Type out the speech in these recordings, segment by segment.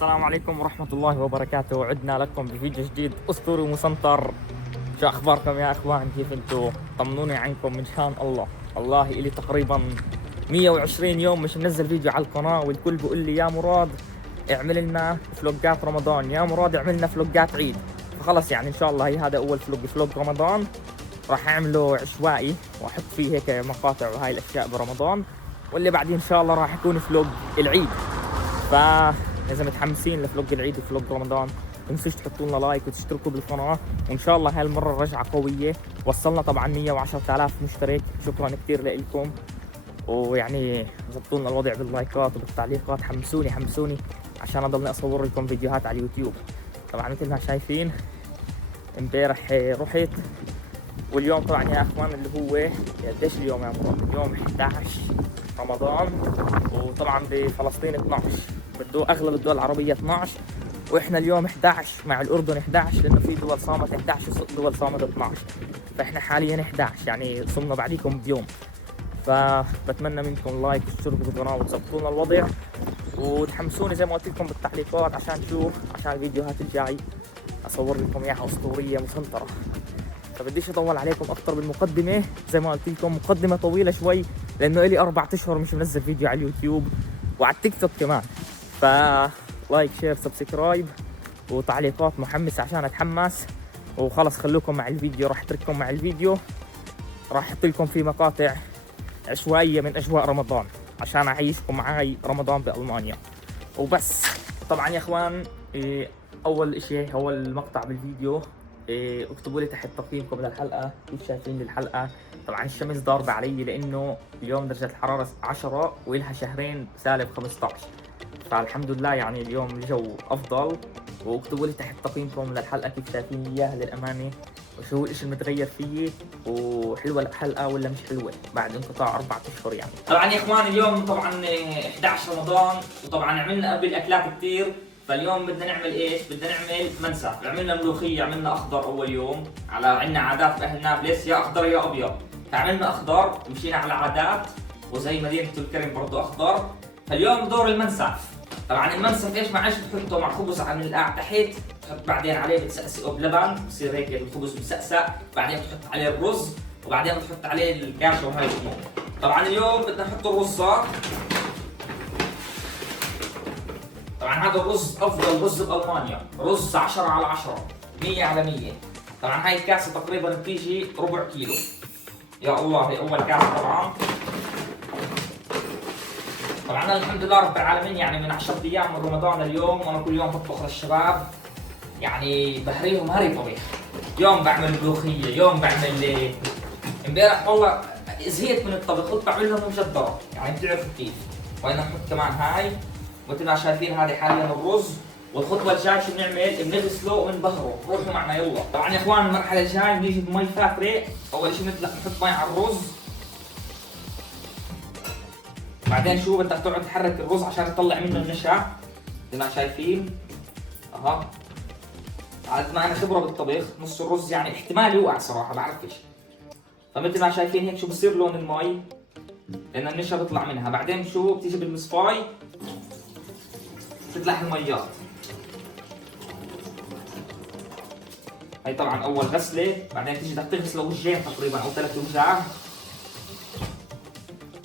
السلام عليكم ورحمة الله وبركاته. عدنا لكم بفيديو جديد أسطوري ومسنطر. شو أخباركم يا أخوان؟ كيف انتو؟ طمنوني عنكم إن شاء الله. والله إلي تقريبا 120 يوم مش منزل فيديو على القناة، والكل بيقول لي يا مراد اعمل لنا فلوجات رمضان، يا مراد اعمل لنا فلوجات عيد. فخلص يعني إن شاء الله هي هذا أول فلوج رمضان. راح أعمله عشوائي وأحط فيه هيك مقاطع وهاي الأشياء برمضان، واللي بعدين إن شاء الله راح يكون فلوج العيد. فإذا متحمسين لفلوج العيد وفلوج رمضان تنسوش تحطوا لنا لايك وتشتركوا بالقناة، وإن شاء الله هاي المرة رجعة قوية. وصلنا طبعا 110,000 مشترك، شكرا كثير لكم. ويعني ضبطوا لنا الوضع باللايكات وبالتعليقات، حمسوني عشان اضلني اصور لكم فيديوهات على اليوتيوب. طبعا مثل ما شايفين امبارح رحت، واليوم طبعا يا اخوان اللي هو قديش اليوم يا مراد؟ اليوم 11 رمضان، وطبعا بفلسطين 12، بده اغلب الدول العربيه 12، واحنا اليوم 11 مع الاردن 11 لانه في دول صامت 11 ودول صامت 12، فاحنا حاليا 11 يعني صمنا بعديكم بيوم. فبتمنى منكم لايك وتشتركوا بالقناه وتظبطوا لنا الوضع وتحمسوني زي ما قلت لكم بالتعليقات عشان الفيديوهات الجاي اصور لكم اياها اسطوريه مسنطره. فبديش اطول عليكم اكثر بالمقدمه، زي ما قلت لكم مقدمه طويله شوي لانه لي 4 اشهر مش منزل فيديو على اليوتيوب وعلى التيك توك كمان. لايك شير سبسكرايب وتعليقات محمسه عشان اتحمس. وخلص خلوكم مع الفيديو، راح اترككم مع الفيديو، راح احط لكم فيه مقاطع عشوائيه من اجواء رمضان عشان اعيشكم معي رمضان بالمانيا وبس. طبعا يا اخوان اول اشي هو المقطع بالفيديو، اكتبوا لي تحت تقييمكم للحلقه، كيف شايفين للحلقه. طبعا الشمس ضاربه علي لانه اليوم درجه الحراره 10 والها شهرين سالب 15، فالحمد لله يعني اليوم الجو افضل. واكتبوا لي تحت تقييمكم للحلقه كيف شايفين اياها للامانه، وشو هو الاشي المتغير فيه، وحلوه الحلقه ولا مش حلوه بعد انقطاع 4 اشهر يعني. طبعا يا اخوان اليوم طبعا 11 رمضان، وطبعا عملنا قبل اكلات كثير، فاليوم بدنا نعمل ايش؟ بدنا نعمل منسف. عملنا ملوخيه، عملنا اخضر اول يوم، عندنا عادات باهل نابلس يا اخضر يا ابيض، فعملنا اخضر ومشينا على عادات، وزي مدينه الكرم برضه اخضر. فاليوم دور المنسف. طبعا المنسف ايش مع ايش بتحطه؟ مع خبز على القاع تحت، بتحط بعدين عليه بتسقسقه بلبن، بصير هيك الخبز مسقسق، بعدين بتحط عليه الرز، وبعدين بتحط عليه الكاشه وهاي الامور. طبعا اليوم بدنا نحط الرزات. طبعا هذا الرز افضل رز بالمانيا، رز 10 على 10 100 على 100. طبعا هاي الكاسه تقريبا بتيجي ربع كيلو. يا الله هي اول كاسه طبعا. طبعا أنا الحمد لله رب العالمين يعني من 10 ايام من رمضان اليوم وانا كل يوم بطبخ للشباب، يعني بهريهم هري طبيخ. يوم بعمل ملوخيه، يوم بعمل امبارح والله زهقت من الطبخ، قلت بعمل لهم مجدره، يعني بتعرفوا كيف. وين نحط كمان هاي، مثل ما شايفين هذه حاليا الرز. والخطوه الجايه شو بنعمل؟ بنغسله وبنبهره، روحوا معنا يلا. طبعا يا اخوان المرحله الجايه بنيجي بمي فاتره، اول شيء بنحط مي على الرز، بعدين شو بدك تقعد تحرك الرز عشان تطلع منه النشا زي ما شايفين. اها قد ما انا خبره بالطبخ، نص الرز يعني احتمال يوقع صراحه بعرفش. فمثل ما شايفين هيك شو بصير لون المي لان النشا بيطلع منها. بعدين شو بتيجي بالمصفاي تطلع الميات. هي طبعا اول غسله، بعدين تيجي بدك تغسله وجهين تقريبا او 3 وجه.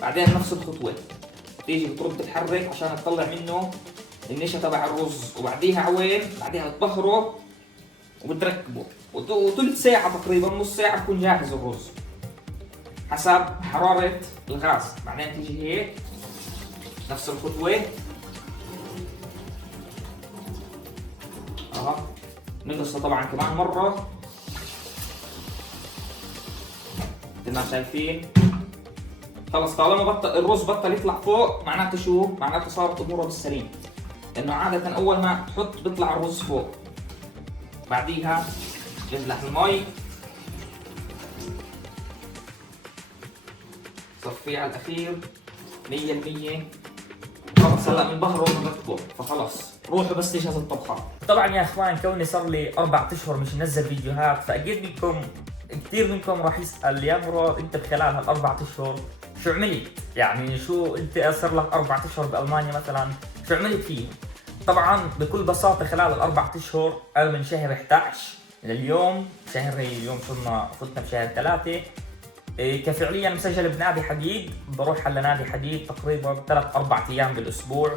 بعدين نفس الخطوه تيجي بترد تحرك عشان تطلع منه النشا تبع الرز، وبعديها عوين، بعديها بتبخره وبتركبه، وثلث ساعه تقريبا نص ساعه بكون جاهز الرز حسب حراره الغاز. بعدين تيجي هيك نفس الخطوه نغسله طبعا كمان مره زي ما شايفين. خلص طالما الرز بطل يطلع فوق معناته شو؟ معناته صارت اموره بالسليم، لانه عاده اول ما تحط بيطلع الرز فوق. بعديها بنزلح المي، صفيه على الاخير 100%. خلص هلا بنبهره ونركبه، فخلص روحوا بس تجهز الطبخه. طبعا يا اخوان كوني صار لي 4 اشهر مش منزل فيديوهات، فاكيد كثير منكم راح يسال يا مراد انت بخلال هال4 اشهر شو عملت؟ يعني شو انت صار لك 4 اشهر بالمانيا مثلا شو عملت فيه؟ طبعا بكل بساطة خلال الأربع أشهر أنا من شهر 11 لليوم، اليوم فتنا بشهر 3، كفعليا مسجل بنادي حديد. بروح على نادي حديد تقريبا 3-4 أيام بالأسبوع،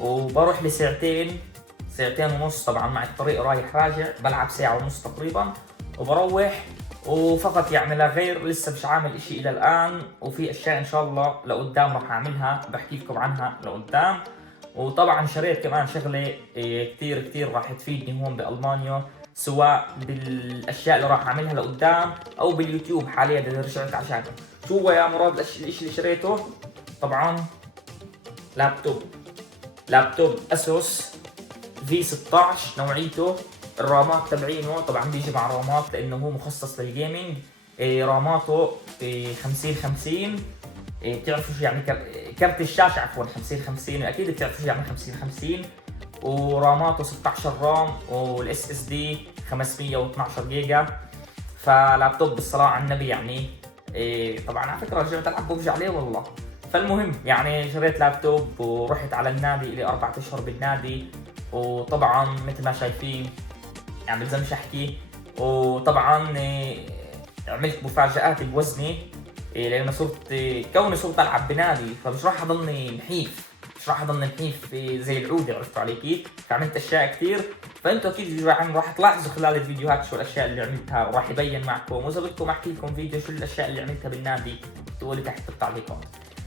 وبروح لساعتين ونص. طبعا مع الطريق رايح راجع بلعب ساعة ونص تقريبا وبروح. وفقط يعني لا غير، لسه مش عامل اشي الى الان، وفي اشياء ان شاء الله لقدام راح اعملها بحكي لكم عنها لقدام. وطبعا شريت كمان شغله كتير راح تفيدني هون بالمانيا، سواء بالاشياء اللي راح اعملها لقدام او باليوتيوب حاليا اللي رجعت عشانه. شو هو يا مراد الاشي اللي شريته؟ طبعا لابتوب اسوس V16 نوعيته. الرامات تبعينه طبعا بيجي مع رامات لانه هو مخصص للجيمنج. راماته 50-50. بتعرفوا شو يعني كرت الشاشه، عفوا 50-50، اكيد بتعرفوا شو يعني 50-50. وراماته 16 رام، والاس اس دي 512 جيجا. فلابتوب بالصلاه على النبي يعني. طبعا على فكره رجعت العب ببجي عليه والله. فالمهم يعني شريت لابتوب ورحت على النادي، لي 4 أشهر بالنادي. وطبعا مثل ما شايفين يعني بلزمش احكي. وطبعا عملت مفاجآت بوزني، لانه كوني صرت العب بنادي، فمش راح اضلني نحيف، زي العوده، عرفتوا علي كيف؟ فعملت اشياء كثير. فانتوا اكيد راح تلاحظوا خلال الفيديوهات شو الاشياء اللي عملتها، وراح يبين معكم. واذا بدكم احكي لكم فيديو شو الاشياء اللي عملتها بالنادي اكتبوا لي تحت بالتعليقات.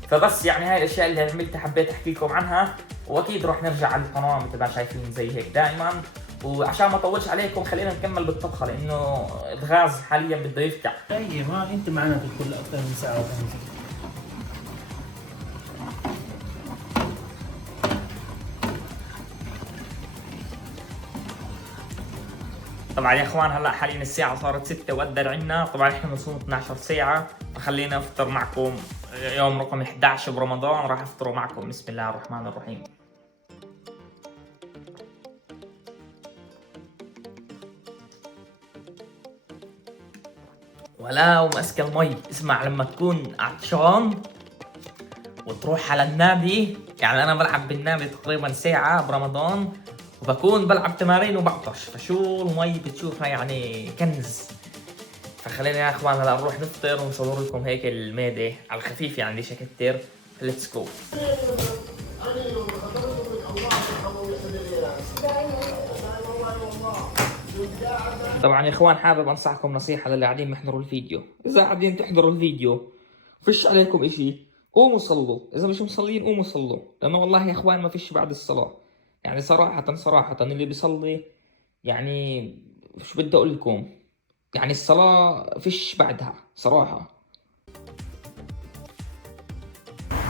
فبس يعني هاي الاشياء اللي عملتها حبيت احكي لكم عنها. واكيد راح نرجع على القناه مثل ما شايفين زي هيك دائما. وعشان ما اطولش عليكم خلينا نكمل بالطبخه، لانه الغاز حاليا بده يفتح. طيب ما انت معنا تدخل اكثر من ساعه وخمسة. طبعا يا اخوان هلا حاليا الساعه صارت 6 وقدر عنا. طبعا احنا بنصوم 12 ساعه، فخلينا افطر معكم يوم رقم 11 برمضان. راح افطروا معكم بسم الله الرحمن الرحيم. ولا وماسك المي. اسمع، لما تكون عطشان وتروح على النادي، يعني انا بلعب بالنادي تقريبا ساعة برمضان، وبكون بلعب تمارين وبعطش، فشو المي بتشوفها يعني كنز. فخلينا يا اخوان هلا نروح نفطر ونصور لكم هيك الميدة على الخفيف، يعني ليش كتير. ليتس جو. طبعا يا اخوان حابب انصحكم نصيحة للي قاعدين يحضروا الفيديو. اذا قاعدين تحضروا الفيديو فيش عليكم اشي، قوموا صلوا. اذا مش مصلين قوموا صلوا، لانه والله يا اخوان ما فيش بعد الصلاة. يعني صراحة اللي بيصلي يعني شو بدي اقول لكم، يعني الصلاة فيش بعدها صراحة.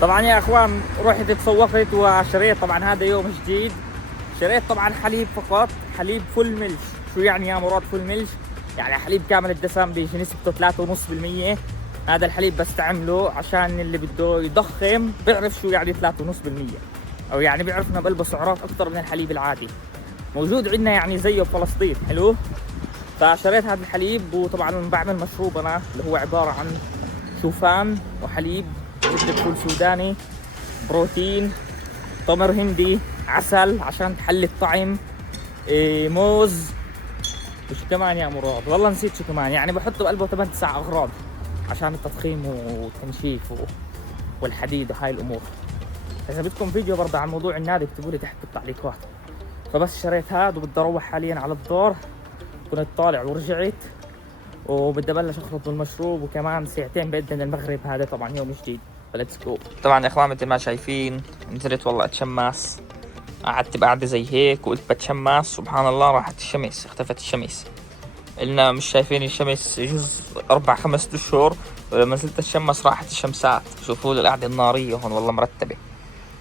طبعا يا اخوان رحت اتسوقت وشريت، طبعا هذا يوم جديد. شريت طبعا حليب فقط، حليب فول ميلش. شو يعني يا مراد فول ميلش؟ يعني حليب كامل الدسم، بيجي نسبته 3.5%. هذا الحليب بستعمله عشان اللي بده يضخم بيعرف شو يعني 3.5%، او يعني بيعرف انه بقلبه سعرات اكثر من الحليب العادي. موجود عندنا يعني زيه بفلسطين، حلو. فشريت هذا الحليب، وطبعا بعمل مشروب انا اللي هو عباره عن شوفان وحليب، زبده فول سوداني، بروتين، تمر هندي، عسل عشان تحلي الطعم، موز. وش كمان يا مراد؟ والله نسيت شو كمان. يعني بحط بقلبه 8-9 اغراض عشان التضخيم والتنشيف والحديد وهاي الامور. اذا بدكم فيديو برضه عن موضوع النادي اكتبوا لي تحت بالتعليقات. فبس شريت هذا وبدي اروح حاليا على الدار. كنت طالع ورجعت، وبدي ابلش اخلط بالمشروب، وكمان ساعتين بأذن المغرب. هذا طبعا يوم جديد، فليتس جو. طبعا يا اخوان مثل ما شايفين نزلت والله اتشمس. قعدت بقعدة زي هيك وقلت بتشمس، سبحان الله راحت الشمس، اختفت الشمس. قلنا مش شايفين الشمس يجوز 4-5 اشهر، ولما نزلت الشمس راحت الشمسات. شوفوا لي القعدة النارية هون والله مرتبة.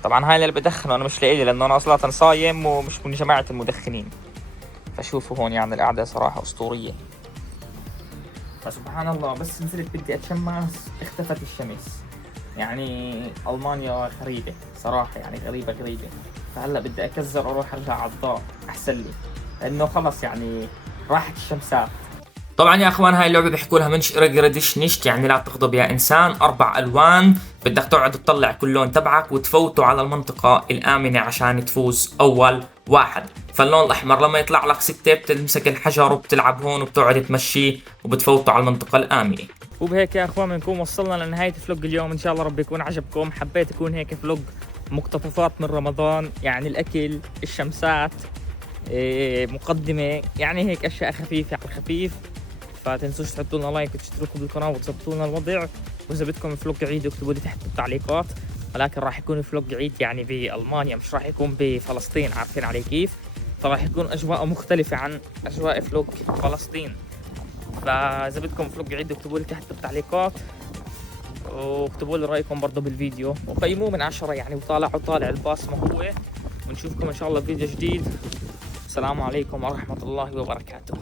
طبعا هاي اللي بدخنه انا مش لاقي، لانه انا اصلا صايم ومش من جماعة المدخنين. فشوفوا هون يعني القعدة صراحة اسطورية. فسبحان الله بس نزلت بدي اتشمس اختفت الشمس. يعني المانيا غريبة صراحة، يعني غريبة. فهلا بدي اكزر واروح ارجع على الدار احسن لي، لانه خلص يعني راحت الشمسات. طبعا يا اخوان هاي اللعبه بيحكوا لها منش ريدش نشت، يعني لا تغضب يا انسان. 4 الوان، بدك تقعد تطلع كل لون تبعك وتفوته على المنطقه الامنه عشان تفوز اول واحد. فاللون الاحمر لما يطلع لك 6 بتمسك الحجر وبتلعب هون وبتقعد تمشيه وبتفوته على المنطقه الامنه. وبهيك يا اخوان بنكون وصلنا لنهايه فلوج اليوم، ان شاء الله رب يكون عجبكم. حبيت يكون هيك فلوج مقتطفات من رمضان، يعني الاكل، الشمسات، مقدمه، يعني هيك اشياء خفيفه على الخفيف. فتنسوش تحطوا لنا لايك وتشتركوا بالقناه وتظبطوا لنا الوضع. واذا بدكم فلوج عيد اكتبوا لي تحت بالتعليقات، ولكن راح يكون فلوج عيد يعني بالمانيا، مش راح يكون بفلسطين، عارفين علي كيف؟ فراح يكون اجواء مختلفه عن اجواء فلوج فلسطين. فاذا بدكم فلوج عيد اكتبوا لي تحت بالتعليقات، واكتبوا لي رايكم برضه بالفيديو، وقيموه من 10 يعني، وطالع الباص ما هو. ونشوفكم ان شاء الله فيديو جديد. السلام عليكم ورحمه الله وبركاته.